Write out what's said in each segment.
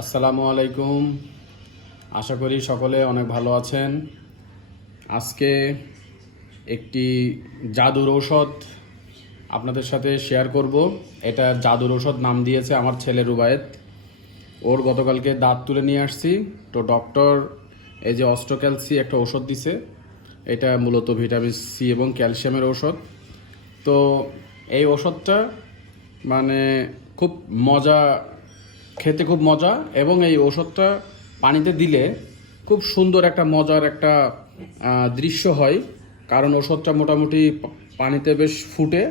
আসসালামু আলাইকুম। আশা করি সকলে অনেক ভালো আছেন। আজকে একটি জাদুর ঔষধ আপনাদের সাথে শেয়ার করব। এটা জাদুর ঔষধ নাম দিয়েছে আমার ছেলে রুবায়েত। ওর গতকালকে দাঁত তুলে নিয়ে আসছি, তো ডক্টর এই যে অস্ট্রোক্যালসি একটা ঔষধ দিছে। এটা মূলত ভিটামিন সি এবং ক্যালসিয়ামের ঔষধ। তো এই ওষুধটা মানে খুব মজা, খেতে খুব মজা, এবং এই ওষুধটা পানিতে দিলে খুব সুন্দর একটা মজার একটা দৃশ্য হয়। কারণ ওষুধটা মোটামুটি পানিতে বেশ ফুটে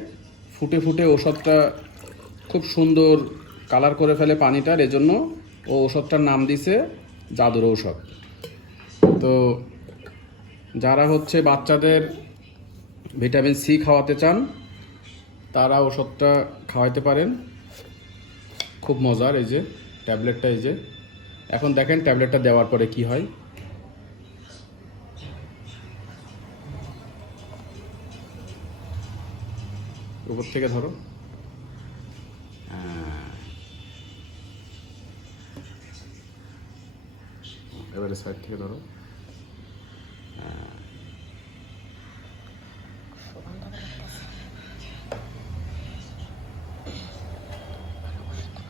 ফুটে ফুটে ওষুধটা খুব সুন্দর কালার করে ফেলে পানিটার, এজন্য ও ওষুধটার নাম দিছে জাদুর ঔষধ। তো যারা হচ্ছে বাচ্চাদের ভিটামিন সি খাওয়াতে চান তারা ওষুধটা খাওয়াইতে পারেন। খুব মজার। এই যে ট্যাবলেটটা, এই যে এখন দেখেন ট্যাবলেটটা দেওয়ার পরে কি হয়। উপর থেকে ধরো, এবারে সাইড থেকে ধরো।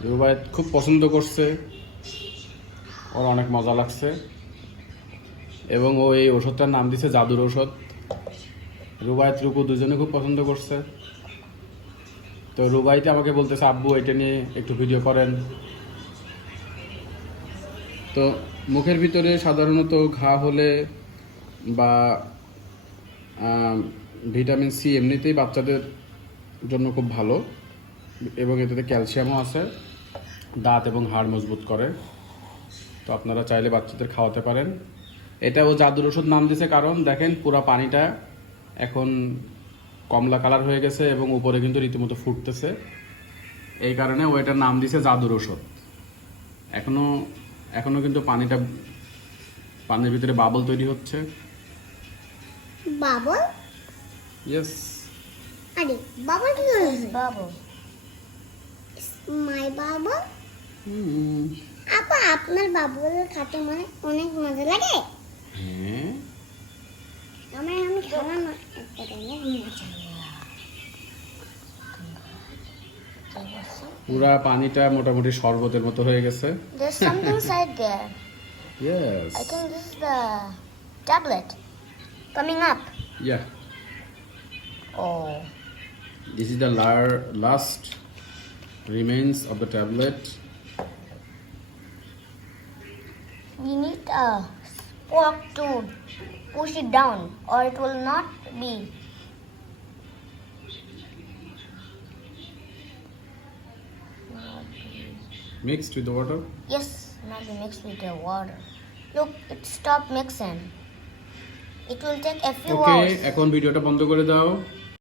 রুবায়েত খুব পছন্দ করছে, ওর অনেক মজা লাগছে, এবং ও এই ওষুধটার নাম দিছে জাদুর ঔষধ। রুবায়েত রূপু দুজনে খুব পছন্দ করছে। তো রুবায়েত আমাকে বলতেছে, আব্বু এটা নিয়ে একটু ভিডিও করেন। তো মুখের ভিতরে সাধারণত ঘা হলে বা ভিটামিন সি এমনিতেই বাচ্চাদের জন্য খুব ভালো, এবং এটাতে ক্যালসিয়ামও আছে, দাঁত এবং হাড় মজবুত করে। তো আপনারা চাইলে বাচ্চাদের খাওয়াতে পারেন। এটা ও জাদুর ওষুধ নাম দিয়েছে কারণ দেখেন পুরো পানিটা এখন কমলা কালার হয়ে গেছে এবং উপরে কিন্তু রীতিমতো ফুটতেছে। এই কারণে ও এটার নাম দিয়েছে জাদুর ওষুধ। এখনো কিন্তু পানির ভিতরে বাবল তৈরি হচ্ছে। বাবল? ইয়েস। আরে বাবল কি হয়েছে? বাবল। মাই বাবল? আপা, আপনার বাবল খেতে মানে অনেক মজা লাগে। হ্যাঁ, আমি খাওয়া না, একটা অনেক মজা। পুরা পানিটা মোটামুটি শরবতের মতো হয়ে গেছে। There's something inside there. Yes. I think this is the tablet coming up. Yeah. Oh. This is the last remains of the tablet. We need a fork to push it down or it will not be. Mixed with the water. Yes, not be mixed with the water. Look, it stopped mixing. It will take a few Okay, hours. এখন ভিডিওটা বন্ধ করে দাও।